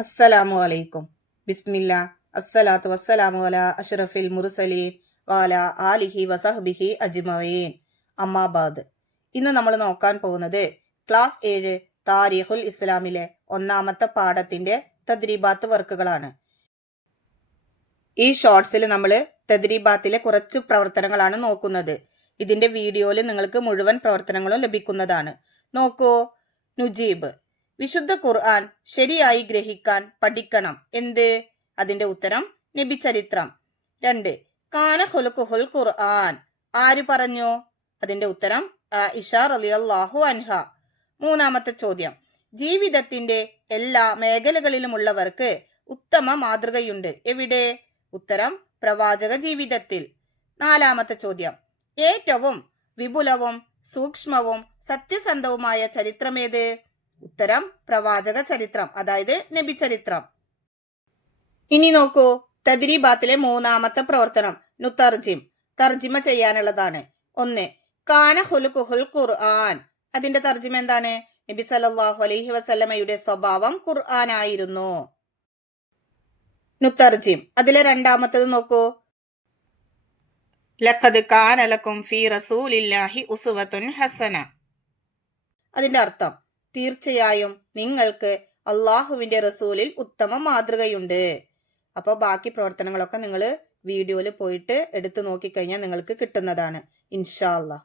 അസ്സലാമു അലൈക്കും. ബിസ്മില്ല. അസ്സലാത്തു വസ്സലാമു അലാ അഷ്റഫിൽ മുർസലീൻ വഅലാ ആലിഹി വസഹ്ബിഹി അജ്മഈൻ. അമ്മാബാദ്. ഇന്ന് നമ്മൾ നോക്കാൻ പോകുന്നത് ക്ലാസ് 7 താരീഖുൽ ഇസ്ലാമിലെ ഒന്നാമത്തെ പാഠത്തിന്റെ തദ്രീബാത്ത് വർക്കുകളാണ്. ഈ ഷോർട്സിൽ നമ്മൾ തദ്രീബാത്തിലെ കുറച്ച് പ്രവർത്തനങ്ങളാണ് നോക്കുന്നത്. ഇതിന്റെ വീഡിയോയിൽ നിങ്ങൾക്ക് മുഴുവൻ പ്രവർത്തനങ്ങളും ലഭിക്കുന്നതാണ്. നോക്കൂ. നുജീബ്. വിശുദ്ധ ഖുർആൻ ശരിയായി ഗ്രഹിക്കാൻ പഠിക്കണം. എന്ത്? അതിന്റെ ഉത്തരം നബി ചരിത്രം. 2. കാന ഖുലുഖുൽ ഖുർആൻ. ആര് പറഞ്ഞു? അതിന്റെ ഉത്തരം ആയിഷ റളിയല്ലാഹു അൻഹ. 3. ചോദ്യം. ജീവിതത്തിന്റെ എല്ലാ മേഖലകളിലുമുള്ളവർക്ക് ഉത്തമ മാതൃകയുണ്ട്. എവിടെ? ഉത്തരം പ്രവാചക ജീവിതത്തിൽ. 4. ചോദ്യം. ഏറ്റവും വിപുലവും സൂക്ഷ്മവും സത്യസന്ധവുമായ ചരിത്രമേത്? ഉത്തരം പ്രവാചക ചരിത്രം, അതായത് നബി ചരിത്രം. ഇനി നോക്കൂ. തദ്രീബാത്തിലെ 3. പ്രവർത്തനം നുതർജിം. തർജിമ ചെയ്യാനുള്ളതാണ്. 1. കാന ഖുലുഖുൽ ഖുർആൻ. അതിന്റെ തർജിമ എന്താണ്? നബി സല്ലല്ലാഹു അലൈഹി വസല്ലമയുടെ സ്വഭാവം ഖുർആനായിരുന്നു. നുതർജിം. അതിലെ 2. നോക്കൂ. ലഖദ് കാന ലക്കും ഫീ റസൂലില്ലാഹി ഉസ്വത്തുൻ ഹസന. അതിന്റെ അർത്ഥം തീർച്ചയായും നിങ്ങൾക്ക് അള്ളാഹുവിന്റെ റസൂലിൽ ഉത്തമ മാതൃകയുണ്ട്. അപ്പോൾ ബാക്കി പ്രവർത്തനങ്ങളൊക്കെ നിങ്ങൾ വീഡിയോയിൽ പോയിട്ട് എടുത്തു നോക്കിക്കഴിഞ്ഞാൽ നിങ്ങൾക്ക് കിട്ടുന്നതാണ് ഇൻഷാ അല്ലാഹ്.